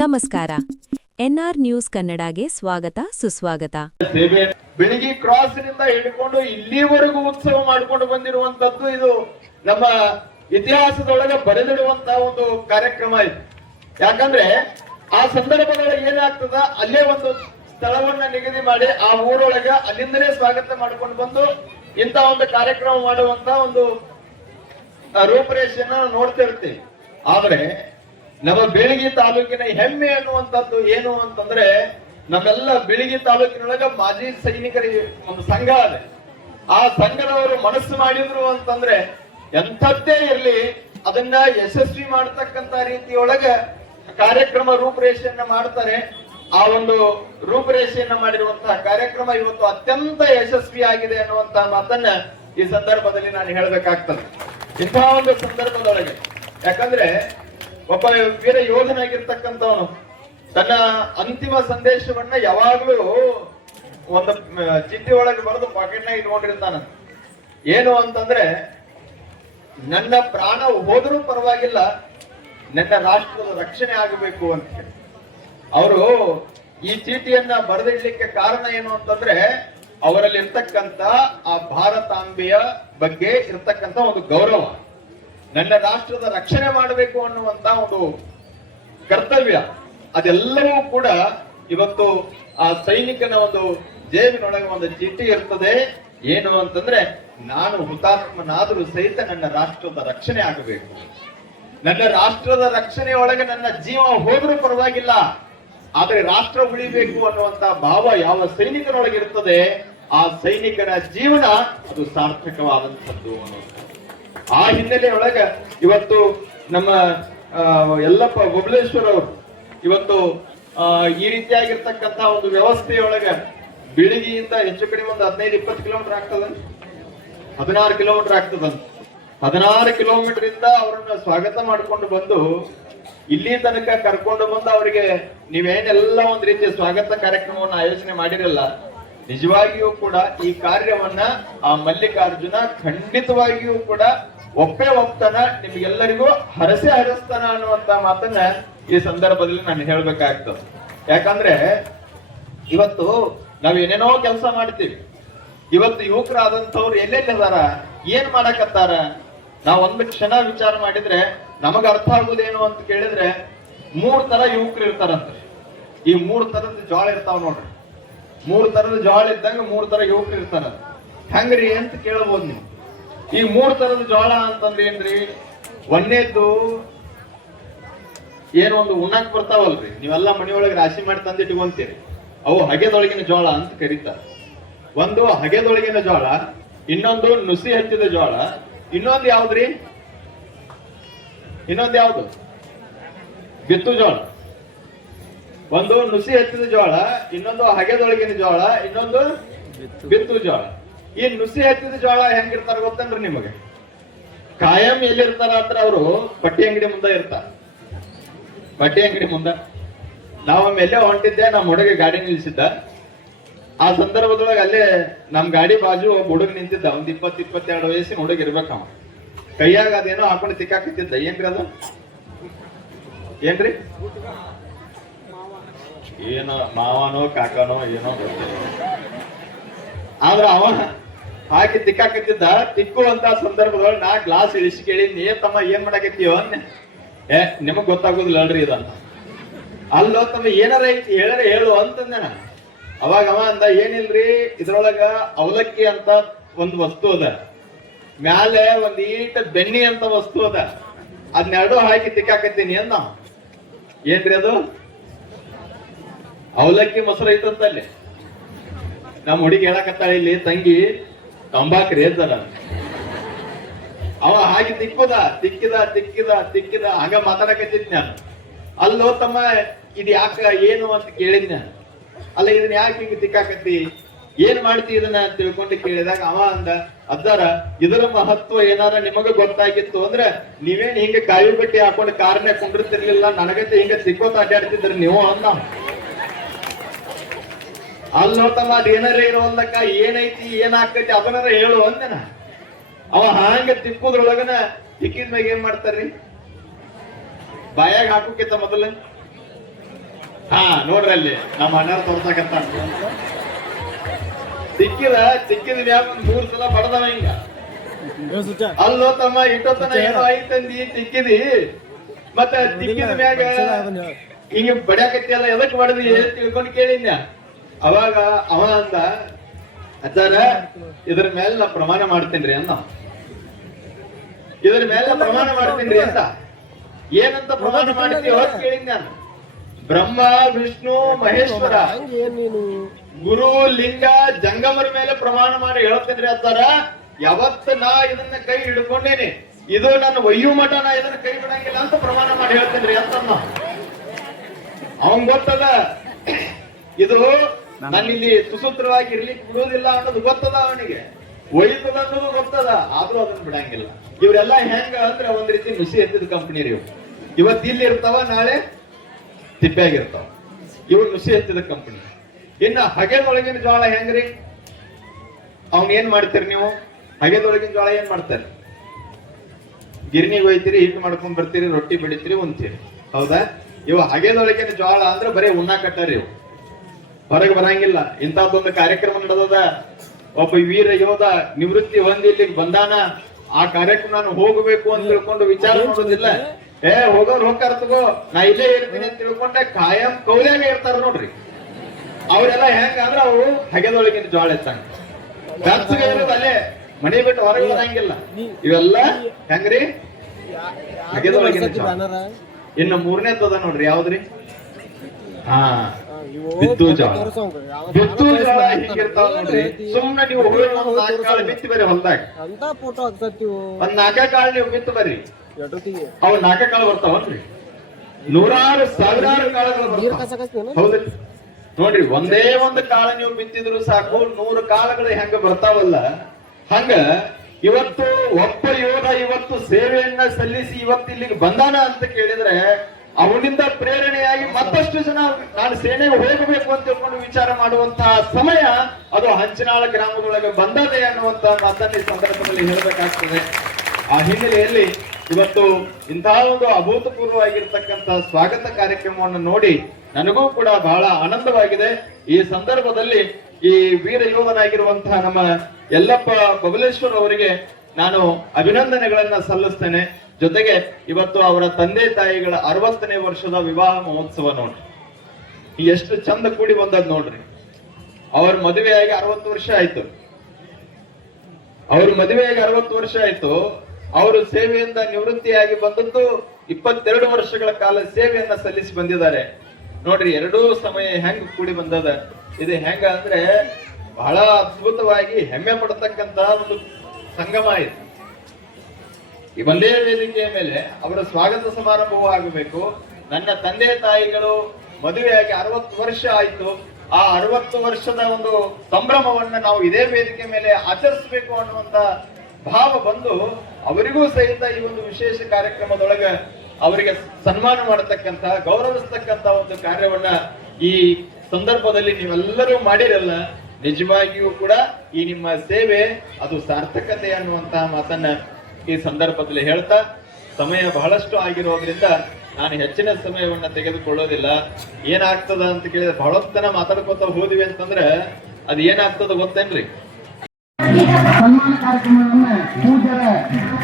ನಮಸ್ಕಾರ. N R news ಕನ್ನಡಗೆ ಸ್ವಾಗತ ಸುಸ್ವಾಗತ. ಬೆಳಗ್ಗೆ ಕ್ರಾಸ್ನಿಂದ ಹಿಡ್ಕೊಂಡು ಇಲ್ಲಿವರೆಗೂ ಉತ್ಸವ ಮಾಡಿಕೊಂಡು ಬಂದಿರುವಂತದ್ದು ಇದು ನಮ್ಮ ಇತಿಹಾಸದೊಳಗೆ ಬರೆದಿಡುವಂತಹ ಒಂದು ಕಾರ್ಯಕ್ರಮ ಇದು. ಯಾಕಂದ್ರೆ ಆ ಸಂದರ್ಭದೊಳಗೆ ಏನಾಗ್ತದ, ಅಲ್ಲೇ ಒಂದು ಸ್ಥಳವನ್ನ ನಿಗದಿ ಮಾಡಿ ಆ ಊರೊಳಗೆ ಅಲ್ಲಿಂದಲೇ ಸ್ವಾಗತ ಮಾಡ್ಕೊಂಡು ಬಂದು ಇಂತ ಒಂದು ಕಾರ್ಯಕ್ರಮ ಮಾಡುವಂತ ಒಂದು ರೂಪರೇಷೆಯನ್ನ ನೋಡ್ತಿರ್ತೀವಿ. ಆದ್ರೆ ನಮ್ಮ ಬೀಳಗಿ ತಾಲೂಕಿನ ಹೆಮ್ಮೆ ಅನ್ನುವಂಥದ್ದು ಏನು ಅಂತಂದ್ರೆ, ನಮ್ಮೆಲ್ಲ ಬೀಳಗಿ ತಾಲೂಕಿನೊಳಗ ಮಾಜಿ ಸೈನಿಕರಿಗೆ ಒಂದು ಸಂಘ ಇದೆ. ಆ ಸಂಘದವರು ಮನಸ್ಸು ಮಾಡಿದ್ರು ಅಂತಂದ್ರೆ ಎಂಥದ್ದೇ ಇರ್ಲಿ ಅದನ್ನ ಯಶಸ್ವಿ ಮಾಡತಕ್ಕಂತ ರೀತಿಯೊಳಗ ಕಾರ್ಯಕ್ರಮ ರೂಪರೇಷೆಯನ್ನ ಮಾಡ್ತಾರೆ. ಆ ಒಂದು ರೂಪರೇಷೆಯನ್ನ ಮಾಡಿರುವಂತಹ ಕಾರ್ಯಕ್ರಮ ಇವತ್ತು ಅತ್ಯಂತ ಯಶಸ್ವಿಯಾಗಿದೆ ಅನ್ನುವಂತಹ ಮಾತನ್ನ ಈ ಸಂದರ್ಭದಲ್ಲಿ ನಾನು ಹೇಳಬೇಕಾಗ್ತದೆ. ಇಂತಹ ಒಂದು ಸಂದರ್ಭದೊಳಗೆ ಯಾಕಂದ್ರೆ ಒಬ್ಬ ವೀರ ಯೋಧನಾಗಿರ್ತಕ್ಕಂಥವನು ತನ್ನ ಅಂತಿಮ ಸಂದೇಶವನ್ನ ಯಾವಾಗ್ಲೂ ಒಂದು ಚಿಟ್ಟಿ ಒಳಗೆ ಬರೆದು ಪಾಕೆಟ್ನಾಗ ಇಟ್ಕೊಂಡಿರ್ತಾನ. ಏನು ಅಂತಂದ್ರೆ, ನನ್ನ ಪ್ರಾಣ ಹೋದ್ರೂ ಪರವಾಗಿಲ್ಲ, ನನ್ನ ರಾಷ್ಟ್ರದ ರಕ್ಷಣೆ ಆಗಬೇಕು ಅಂತ ಹೇಳಿ ಅವರು ಈ ಚೀಟಿಯನ್ನ ಬರೆದಿಡ್ಲಿಕ್ಕೆ ಕಾರಣ ಏನು ಅಂತಂದ್ರೆ, ಅವರಲ್ಲಿ ಇರ್ತಕ್ಕಂಥ ಆ ಭಾರತಾಂಬೆಯ ಬಗ್ಗೆ ಇರ್ತಕ್ಕಂಥ ಒಂದು ಗೌರವ, ನನ್ನ ರಾಷ್ಟ್ರದ ರಕ್ಷಣೆ ಮಾಡಬೇಕು ಅನ್ನುವಂತ ಒಂದು ಕರ್ತವ್ಯ, ಅದೆಲ್ಲವೂ ಕೂಡ ಇವತ್ತು ಆ ಸೈನಿಕನ ಒಂದು ಜೇಬಿನೊಳಗೆ ಒಂದು ಚೀಟಿ ಇರ್ತದೆ. ಏನು ಅಂತಂದ್ರೆ, ನಾನು ಹುತಾತ್ಮನಾದರೂ ಸಹಿತ ನನ್ನ ರಾಷ್ಟ್ರದ ರಕ್ಷಣೆ ಆಗಬೇಕು, ನನ್ನ ರಾಷ್ಟ್ರದ ರಕ್ಷಣೆ ಒಳಗೆ ನನ್ನ ಜೀವ ಹೋದ್ರೂ ಪರವಾಗಿಲ್ಲ, ಆದ್ರೆ ರಾಷ್ಟ್ರ ಉಳಿಬೇಕು ಅನ್ನುವಂತ ಭಾವ ಯಾವ ಸೈನಿಕನೊಳಗೆ ಇರ್ತದೆ, ಆ ಸೈನಿಕನ ಜೀವನ ಅದು ಸಾರ್ಥಕವಾದಂಥದ್ದು ಅನ್ನೋದು. ಆ ಹಿನ್ನೆಲೆಯೊಳಗ ಇವತ್ತು ನಮ್ಮ ಯಲ್ಲಪ್ಪ ಬಬಲೇಶ್ವರ ಅವರು ಇವತ್ತು ಈ ರೀತಿಯಾಗಿರ್ತಕ್ಕಂಥ ಒಂದು ವ್ಯವಸ್ಥೆಯೊಳಗ ಬೀಳಗಿಯಿಂದ ಹೆಚ್ಚು ಕಡಿಮೆ ಒಂದು 15-20 ಕಿಲೋಮೀಟರ್ ಆಗ್ತದ, 16 ಕಿಲೋಮೀಟರ್ ಆಗ್ತದಂತ. 16 ಕಿಲೋಮೀಟರ್ ಇಂದ ಅವರನ್ನ ಸ್ವಾಗತ ಮಾಡಿಕೊಂಡು ಬಂದು ಇಲ್ಲಿ ತನಕ ಕರ್ಕೊಂಡು ಬಂದು ಅವರಿಗೆ ನೀವೇನೆಲ್ಲ ಒಂದ್ ರೀತಿಯ ಸ್ವಾಗತ ಕಾರ್ಯಕ್ರಮವನ್ನು ಆಯೋಜನೆ ಮಾಡಿರಲ್ಲ, ನಿಜವಾಗಿಯೂ ಕೂಡ ಈ ಕಾರ್ಯವನ್ನ ಆ ಮಲ್ಲಿಕಾರ್ಜುನ ಖಂಡಿತವಾಗಿಯೂ ಕೂಡ ಒಪ್ತಾನ, ನಿಮ್ಗೆಲ್ಲರಿಗೂ ಹರಸ್ತಾನ ಅನ್ನುವಂತ ಮಾತನ್ನ ಈ ಸಂದರ್ಭದಲ್ಲಿ ನಾನು ಹೇಳ್ಬೇಕಾಗ್ತದೆ. ಯಾಕಂದ್ರೆ ಇವತ್ತು ನಾವ್ ಏನೇನೋ ಕೆಲಸ ಮಾಡ್ತೀವಿ, ಇವತ್ತು ಯುವಕರಾದಂಥವ್ರು ಎಲ್ಲೆಲ್ಲಿದಾರ, ಏನ್ ಮಾಡಕತ್ತಾರ, ನಾವ್ ಒಂದು ಕ್ಷಣ ವಿಚಾರ ಮಾಡಿದ್ರೆ ನಮಗ ಅರ್ಥ ಆಗುದೇನು ಅಂತ ಕೇಳಿದ್ರೆ 3 ತರ ಯುವಕರು ಇರ್ತಾರಂತ. ಈ 3 ತರದ ಜೋಳ ಇರ್ತಾವ ನೋಡ್ರಿ, 3 ತರದ ಜೋಳ ಇದ್ದಂಗ 3 ತರ ಯುವಕರು ಇರ್ತಾರ. ಹೆಂಗ್ರಿ ಅಂತ ಕೇಳಬಹುದು ನೀವು. ಈ 3 ತರದ ಜೋಳ ಅಂತಂದ್ರೆ ಏನ್ರಿ, ಒಂದೇದ್ದು ಏನೋ ಒಂದು ಉಣ್ಣಾಕ್ ಬರ್ತಾವಲ್ರಿ, ನೀವೆಲ್ಲ ಮನೆಯೊಳಗೆ ರಾಶಿ ಮಾಡಿ ತಂದಿಟ್ಕೊಂತೀರಿ, ಅವು ಹಗೆದೊಳಗಿನ ಜೋಳ ಅಂತ ಕರೀತಾರೆ. ಒಂದು ಹಗೆದೊಳಗಿನ ಜೋಳ, ಇನ್ನೊಂದು ನುಸಿ ಹಚ್ಚಿದ ಜೋಳ, ಇನ್ನೊಂದು ಯಾವ್ದ್ರಿ, ಇನ್ನೊಂದು ಯಾವ್ದು, ಬಿತ್ತು ಜೋಳ. ಒಂದು ನುಸಿ ಹಚ್ಚಿದ ಜೋಳ, ಇನ್ನೊಂದು ಹಗೆದೊಳಗಿನ ಜೋಳ, ಇನ್ನೊಂದು ಬಿತ್ತು ಜೋಳ. ಈ ನುಸಿ ಹಚ್ಚಿದ ಜೋಳ ಹೆಂಗಿರ್ತಾರ ಗೊತ್ತನ್ರಿ ನಿಮಗೆ? ಕಾಯಂ ಎಲ್ಲಿರ್ತಾರ ಅಂದ್ರೆ ಅವರು ಪಟ್ಟಿ ಅಂಗಡಿ ಮುಂದೆ ಇರ್ತಾರ. ಬಟ್ಟೆ ಅಂಗಡಿ ಮುಂದ ನಾವೊಮ್ಮೆ ಎಲ್ಲೇ ಹೊಂಟಿದ್ದೆ, ನಮ್ಮ ಹುಡುಗ ಗಾಡಿ ನಿಲ್ಸಿದ್ದ. ಆ ಸಂದರ್ಭದೊಳಗೆ ಅಲ್ಲೇ ನಮ್ ಗಾಡಿ ಬಾಜು ಒಬ್ಬ ಹುಡುಗ ನಿಂತಿದ್ದ, ಒಂದ್ 20-22 ವಯಸ್ಸಿನ ಹುಡುಗ ಇರ್ಬೇಕ. ಅವ ಕೈಯಾಗ ಅದೇನೋ ಹಾಕೊಂಡು ತಿಕ್ಕಾಕತ್ತಿದ್ದ. ಏನ್ರಿ ಅದು, ಏನ್ರಿ, ಏನೋ ಮಾವನೋ ಕಾಕನೋ ಏನೋ ಗೊತ್ತಿಲ್ಲ, ಆದ್ರ ಅವ ಹಾಕಿ ತಿಕ್ಕಾಕತ್ತಿದ್ದ. ತಿಕ್ಕುವಂತ ಸಂದರ್ಭದೊಳಗೆ ನಾ ಗ್ಲಾಸ್ ಇಳಿಸಿ ಕೇಳಿ, ನೀ ತಮ್ಮ ಏನ್ ಮಾಡಕತ್ತೀವ ಅನ್ನ. ನಿಮಗ್ ಗೊತ್ತಾಗೋದಿಲ್ಲ ಅಲ್ರಿ ಇದನ್ನ. ಅಲ್ಲೋ ತಮ್ಮ ಏನಾರ ಐತಿ ಹೇಳರೆ ಹೇಳು ಅಂತಂದೆ ನಾನು. ಅವಾಗ ಅವ ಅಂದ, ಏನಿಲ್ರಿ ಇದ್ರೊಳಗ ಅವಲಕ್ಕಿ ಅಂತ ಒಂದು ವಸ್ತು ಅದ, ಮ್ಯಾಲೆ ಒಂದ್ ಈಟ ಬೆಣ್ಣಿ ಅಂತ ವಸ್ತು ಅದ, ಅದನ್ನೆರಡು ಹಾಕಿ ತಿಕ್ಕಾಕತ್ತೀನಿ ಅಂದ. ಏನ್ರಿ ಅದು? ಅವಲಕ್ಕಿ ಮೊಸರು ಐತಂತಲ್ಲಿ. ನಮ್ಮ ಹುಡುಗಿ ಹೇಳಕತ್ತಾಳ, ಇಲ್ಲಿ ತಂಗಿ ತಂಬಾಕ್ರಿ ಅಂತಾರ. ಅವ ಹಾಗೆ ತಿಕ್ಕಿದ ಹಂಗ ಮಾತಾಡಕತ್ತಿದ್ ನಾನು. ಅಲ್ಲೋ ತಮ್ಮ ಇದು ಯಾಕ ಏನು ಅಂತ ಕೇಳಿದ್ ನಾನು. ಅಲ್ಲ ಇದನ್ನ ಯಾಕೆ ಹಿಂಗ ತಿಕ್ಕಾಕತ್ತಿ, ಏನ್ ಮಾಡ್ತಿ ಇದನ್ನ ಅಂತ ತಿಳ್ಕೊಂಡು ಕೇಳಿದಾಗ ಅವ ಅಂದ, ಅದ್ದಾರ ಇದರ ಮಹತ್ವ ಏನಾರ ನಿಮಗ ಗೊತ್ತಾಗಿತ್ತು ಅಂದ್ರೆ ನೀವೇನ್ ಹಿಂಗ ಕಾಯು ಬಟ್ಟೆ ಹಾಕೊಂಡು ಕಾರ್ನ್ಯಾಗ ಕುಂಡಿರ್ತಿರ್ಲಿಲ್ಲ, ನನಗತ್ತೆ ಹಿಂಗ ತಿಕ್ಕೋತ ಅಡ್ಡಾಡ್ತಿದ್ರಿ ನೀವು ಅಂದ. ಅಲ್ಲೋ ತಮ್ಮ ಅದೇನಾರ ಇರೋಲ್ಲಕ್ಕ, ಏನೈತಿ ಏನಾಕೈತಿ ಅದನ್ನಾರ ಹೇಳು ಅಂದೆನ. ಅವ ಹಾಂಗ ತಿಕ್ಕುದ್ರೊಳಗನ ತಿಕ್ಕಿದ್ಮ್ಯಾಗ ಏನ್ ಮಾಡ್ತಾರ್ರಿ, ಬಾಯಾಗ ಹಾಕೋಕ್ಕಿಂತ ಮೊದಲ ಹಾ ನೋಡ್ರಿ ಅಲ್ಲಿ ನಮ್ಮ ಅಣ್ಣ ತೋರ್ಸಕತ್ತ ತಿಕ್ಕಿದ ಮ್ಯಾಗ ಒಂದ್ 3 ಸಲ ಬಡದವ ಹಿಂಗ. ಅಲ್ಲೋ ತಮ್ಮ ಇಟ್ಟೊತ್ತನ ಏನೋ ಐತಂದಿ ತಿಕ್ಕಿದಿ, ಮತ್ತ ತಿಕ್ಕಿದ ಮ್ಯಾಗ ಹಿಂಗ ಬಡ್ಯಾಕತ್ತಿ ಅಲ್ಲ, ಎದಕ್ ಬಡದಿ ತಿಳ್ಕೊಂಡು ಕೇಳಿದ್ಯ. ಅವಾಗ ಅವ ಅಂದ, ಅಜ್ಜಾರ ಇದ್ರ ಮೇಲೆ ನಾ ಪ್ರಮಾಣ ಮಾಡ್ತೇನ್ರಿ ಅಂದ. ಇದ್ರ ಮೇಲೆ ಪ್ರಮಾಣ ಮಾಡ್ತೇನ್ರಿ ಅಂತ. ಏನಂತ ಪ್ರಮಾಣ ಮಾಡ್ತೀವಿ ಹೊತ್ತು ಕೇಳಿದ್ ನಾನು. ಬ್ರಹ್ಮ ವಿಷ್ಣು ಮಹೇಶ್ವರ ಗುರು ಲಿಂಗ ಜಂಗಮರ ಮೇಲೆ ಪ್ರಮಾಣ ಮಾಡಿ ಹೇಳ್ತೇನ್ರಿ ಅಜ್ಜಾರ. ಯಾವತ್ತು ನಾ ಇದನ್ನ ಕೈ ಹಿಡ್ಕೊಂಡೇನಿ, ಇದು ನನ್ನ ಒಯ್ಯು ಮಠ ನಾ ಇದನ್ನ ಕೈ ಬಿಡಂಗಿಲ್ಲ ಅಂತ ಪ್ರಮಾಣ ಮಾಡಿ ಹೇಳ್ತೇನ್ರಿ ಅಂತ. ಅವನ್ ಗೊತ್ತದ ಇದು ನಾನು ಇಲ್ಲಿ ಸುಸೂತ್ರವಾಗಿ ಇರ್ಲಿಕ್ಕೆ ಬಿಡುವುದಿಲ್ಲ ಅನ್ನೋದು ಗೊತ್ತದ ಅವನಿಗೆ, ಒಯ್ತದ ಅನ್ನೋದು ಗೊತ್ತದ, ಆದ್ರೂ ಅದನ್ನ ಬಿಡಂಗಿಲ್ಲ. ಇವ್ರೆಲ್ಲ ಹೆಂಗ ಅಂದ್ರೆ ಒಂದ್ ರೀತಿ ನುಸಿ ಎತ್ತಿದ ಕಂಪನಿ ರೀ. ಇವತ್ತು ಇಲ್ಲಿ ಇರ್ತಾವ, ನಾಳೆ ತಿಪ್ಪಿಯಾಗಿರ್ತಾವ. ಇವ್ರು ನುಸಿ ಎತ್ತಿದ ಕಂಪನಿ. ಇನ್ನ ಹಗೆದೊಳಗಿನ ಜ್ವಾಳ ಹೆಂಗ್ರಿ? ಅವ್ನ ಏನ್ ಮಾಡ್ತೀರಿ ನೀವು? ಹಗೆದೊಳಗಿನ ಜ್ವಾಳ ಏನ್ ಮಾಡ್ತಾರೆ? ಗಿರ್ನಿಗೆ ಹೋಯ್ತೀರಿ, ಹಿಟ್ಟು ಮಾಡ್ಕೊಂಡ್ ಬರ್ತೀರಿ, ರೊಟ್ಟಿ ಬೆಳಿತೀರಿ, ಉಣ್ತೀರಿ, ಹೌದಾ? ಇವ ಹಗೆದೊಳಗಿನ ಜ್ವಾಳ ಅಂದ್ರೆ ಬರೀ ಉಣ್ಣಾ ಕಟ್ಟಾರಿ. ಇವು ಹೊರಗೆ ಬರಂಗಿಲ್ಲ. ಇಂಥದ್ದೊಂದು ಕಾರ್ಯಕ್ರಮ ನಡೆದದ, ಒಬ್ಬ ವೀರ ಯೋಧ ನಿವೃತ್ತಿ ಹೊಂದಿ ಇಲ್ಲಿಗೆ ಬಂದಾನ, ಆ ಕಾರ್ಯಕ್ರಮ ನಾನು ಹೋಗಬೇಕು ಅಂತ ತಿಳ್ಕೊಂಡು ವಿಚಾರ ಮಾಡೋದಿಲ್ಲ. ಹೋಗೋರು ಹೋಗ್ತಾರ ತಗೋ, ನಾ ಇಲ್ಲೇ ಇರ್ತೀನಿ ಅಂತ ತಿಳ್ಕೊಂಡೆ ಕಾಯಂ ಕೌಲ್ಯಾಗ ಇರ್ತಾರ ನೋಡ್ರಿ. ಅವ್ರೆಲ್ಲ ಹೆಂಗ ಅಂದ್ರ ಅವು ಹಗೆದೊಳಗಿನ ಜ್ವಾಳ ಎತ್ತಂಗ ಗಚ್ಚಿಗೆ ಇರೋದು ಅಲ್ಲೇ, ಮನೆ ಬಿಟ್ಟು ಹೊರಗೆ ಬರಂಗಿಲ್ಲ. ಇವೆಲ್ಲ ಹೆಂಗ್ರಿ? ಹಗೆದೊಳಗಿನ ಜ್ವಾಳ. ಇನ್ನು 3ನೇದದ ನೋಡ್ರಿ, ಯಾವ್ದ್ರಿ? ಬಿತ್ತು ಜ್ವಾಳ. ಬಿತ್ತು ಜ್ವಾಳ ಹಿಂಗಿರ್ತಾವ ನೋಡ್ರಿ. ಸುಮ್ನೆ ನೀವು 4 ಕಾಳು ಬಿತ್ತಿ ಬರ್ರಿ ಹೊಲ್ದಾಗ, ಒಂದ್ 4 ಕಾಳು ನೀವು ಬಿತ್ತು ಬರ್ರಿ, ಅವ್ 4 ಕಾಳು ಬರ್ತಾವನ್ರಿ? 100 ಸಾವಿರಾರು ಕಾಳುಗಳು ಬರ್ತಾವ, ಹೌದ್ರಿ? ನೋಡ್ರಿ, ಒಂದೇ ಒಂದು ಕಾಳು ನೀವು ಬಿತ್ತಿದ್ರು ಸಾಕು 100 ಕಾಳುಗಳು ಹೆಂಗ ಬರ್ತಾವಲ್ಲ, ಹಂಗ ಇವತ್ತು ಒಬ್ಬ ಯೋಧ ಇವತ್ತು ಸೇವೆಯನ್ನ ಸಲ್ಲಿಸಿ ಇವತ್ತು ಇಲ್ಲಿಗೆ ಬಂದಾನ ಅಂತ ಕೇಳಿದ್ರೆ ಅವನಿಂದ ಪ್ರೇರಣೆಯಾಗಿ ಮತ್ತಷ್ಟು ಜನ ನಾನು ಸೇನೆಗೆ ಹೋಗಬೇಕು ಅಂತ ತಿಳ್ಕೊಂಡು ವಿಚಾರ ಮಾಡುವಂತಹ ಸಮಯ ಅದು ಹಂಚಿನಾಳ ಗ್ರಾಮದೊಳಗೆ ಬಂದದೆ ಅನ್ನುವಂತ ಮಾತನ್ನ ಈ ಸಂದರ್ಭದಲ್ಲಿ ಹೇಳಬೇಕಾಗ್ತದೆ. ಆ ಹಿನ್ನೆಲೆಯಲ್ಲಿ ಇವತ್ತು ಇಂತಹ ಒಂದು ಅಭೂತಪೂರ್ವವಾಗಿರ್ತಕ್ಕಂಥ ಸ್ವಾಗತ ಕಾರ್ಯಕ್ರಮವನ್ನು ನೋಡಿ ನನಗೂ ಕೂಡ ಬಹಳ ಆನಂದವಾಗಿದೆ. ಈ ಸಂದರ್ಭದಲ್ಲಿ ಈ ವೀರ ಯೋಧನಾಗಿರುವಂತಹ ನಮ್ಮ ಯಲ್ಲಪ್ಪ ಬಬಲೇಶ್ವರ್ ಅವರಿಗೆ ನಾನು ಅಭಿನಂದನೆಗಳನ್ನ ಸಲ್ಲಿಸ್ತೇನೆ. ಜೊತೆಗೆ ಇವತ್ತು ಅವರ ತಂದೆ ತಾಯಿಗಳ 60ನೇ ವರ್ಷದ ವಿವಾಹ ಮಹೋತ್ಸವ ನೋಡ್ರಿ, ಎಷ್ಟು ಚಂದ ಕೂಡಿ ಬಂದದ್ ನೋಡ್ರಿ. ಅವ್ರ ಮದುವೆಯಾಗಿ 60 ವರ್ಷ ಆಯ್ತು. ಅವ್ರ ಮದುವೆಯಾಗಿ 60 ವರ್ಷ ಆಯ್ತು. ಅವರು ಸೇವೆಯಿಂದ ನಿವೃತ್ತಿಯಾಗಿ ಬಂದದ್ದು 22 ವರ್ಷಗಳ ಕಾಲ ಸೇವೆಯನ್ನ ಸಲ್ಲಿಸಿ ಬಂದಿದ್ದಾರೆ ನೋಡ್ರಿ. ಎರಡೂ ಸಮಯ ಹೆಂಗ್ ಕೂಡಿ ಬಂದದ. ಇದು ಹೆಂಗ ಅಂದ್ರೆ ಬಹಳ ಅದ್ಭುತವಾಗಿ ಹೆಮ್ಮೆ ಪಡತಕ್ಕಂತ ಒಂದು ಸಂಗಮ ಇದು. ಈ ಒಂದೇ ವೇದಿಕೆಯ ಮೇಲೆ ಅವರ ಸ್ವಾಗತ ಸಮಾರಂಭವೂ ಆಗಬೇಕು. ನನ್ನ ತಂದೆ ತಾಯಿಗಳು ಮದುವೆಯಾಗಿ 60 ವರ್ಷ ಆಯ್ತು. ಆ 60 ವರ್ಷದ ಒಂದು ಸಂಭ್ರಮವನ್ನ ನಾವು ಇದೇ ವೇದಿಕೆ ಮೇಲೆ ಆಚರಿಸಬೇಕು ಅನ್ನುವಂತ ಭಾವ ಬಂದು ಅವರಿಗೂ ಸಹಿತ ಈ ಒಂದು ವಿಶೇಷ ಕಾರ್ಯಕ್ರಮದೊಳಗ ಅವರಿಗೆ ಸನ್ಮಾನ ಮಾಡತಕ್ಕಂತ ಗೌರವಿಸ್ತಕ್ಕಂತ ಒಂದು ಕಾರ್ಯವನ್ನ ಈ ಸಂದರ್ಭದಲ್ಲಿ ನೀವೆಲ್ಲರೂ ಮಾಡಿರಲ್ಲ. ನಿಜವಾಗಿಯೂ ಕೂಡ ಈ ನಿಮ್ಮ ಸೇವೆ ಅದು ಸಾರ್ಥಕತೆ ಅನ್ನುವಂತಹ ಮಾತನ್ನ ಈ ಸಂದರ್ಭದಲ್ಲಿ ಹೇಳ್ತಾ, ಸಮಯ ಬಹಳಷ್ಟು ಆಗಿರೋದ್ರಿಂದ ನಾನು ಹೆಚ್ಚಿನ ಸಮಯವನ್ನ ತೆಗೆದುಕೊಳ್ಳೋದಿಲ್ಲ. ಏನಾಗ್ತದ ಅಂತ ಕೇಳಿದ್ರೆ ಬಹಳತ್ತನ ಮಾತಾಡ್ಕೊತ ಹೋದ್ವಿ ಅಂತಂದ್ರೆ ಅದು ಏನಾಗ್ತದ ಗೊತ್ತೇನ್ರಿ? ಸನ್ಮಾನ ಕಾರ್ಯಕ್ರಮವನ್ನ ಪೂಜರ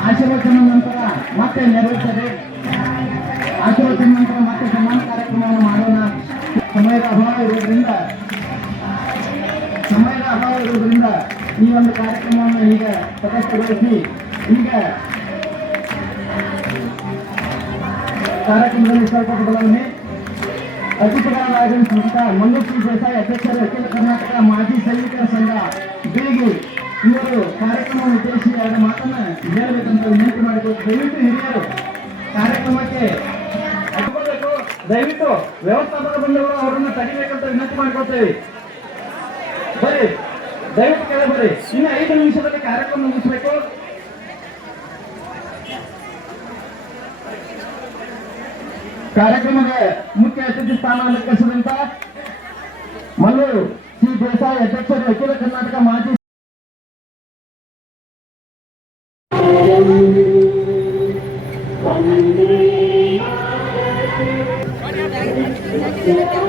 ಆಶೀರ್ವಚನ ನಂತರ ಮತ್ತೆ ನೆರವೇರ್ತದೆ. ಆಶೀರ್ವಚನ ನಂತರ ಮತ್ತೆ ಸನ್ಮಾನ ಕಾರ್ಯಕ್ರಮವನ್ನು ಮಾಡೋಣ. ಸಮಯದ ಅಭಾವ ಇರುವುದರಿಂದ ಈ ಒಂದು ಕಾರ್ಯಕ್ರಮವನ್ನು ಈಗ ತಟಸ್ಥಗೊಳಿಸಿ ಈಗ ಕಾರ್ಯಕ್ರಮದಲ್ಲಿ ಸ್ವಲ್ಪ ಬದಲಾವಣೆ. ಅತಿಥಿಗಳಾಗಮಿಸಿದ ಮಂಗೇಶ್ವರ ದೇಸಾಯಿ ಅಧ್ಯಕ್ಷರು, ಅಖಿಲ ಕರ್ನಾಟಕ ಮಾಜಿ ಸೈನಿಕರ ಸಂಘ ಬೇಗಿ ಇವರು ಕಾರ್ಯಕ್ರಮವನ್ನು ಉದ್ದೇಶಿಸಿ 2 ಮಾತನ್ನ ಹೇಳಬೇಕಂತ ವಿನಂತಿ ಮಾಡಿಕೊಂಡು ದಯವಿಟ್ಟು ಹಿರಿಯರು ಕಾರ್ಯಕ್ರಮಕ್ಕೆ ಅಡ್ಡಬೇಕು. ದಯವಿಟ್ಟು ವ್ಯವಸ್ಥಾಪಕ ಬಂಧುಗಳು ಅವರನ್ನು ತಡಿಬೇಕಂತ ವಿನಂತಿ ಮಾಡ್ಕೊಳ್ತೇವೆ. ಬರ್ರಿ, ದಯವಿಟ್ಟು ಕೆಳಗೆ ಬರ್ರಿ. ಇನ್ನು 5 ನಿಮಿಷದಲ್ಲಿ ಕಾರ್ಯಕ್ರಮ ಮುಗಿಸಬೇಕು. ಕಾರ್ಯಕ್ರಮದ ಮುಖ್ಯ ಅತಿಥಿ ಸ್ಥಾನ ಅಲಂಕರಿಸಿದಂತ ಮಲ್ಲೂರು ಸಿ ದೇಸಾಯಿ ಅಧ್ಯಕ್ಷರು, ಅಖಿಲ ಕರ್ನಾಟಕ ಮಾಜಿ ದಿನಕ್ಕೆ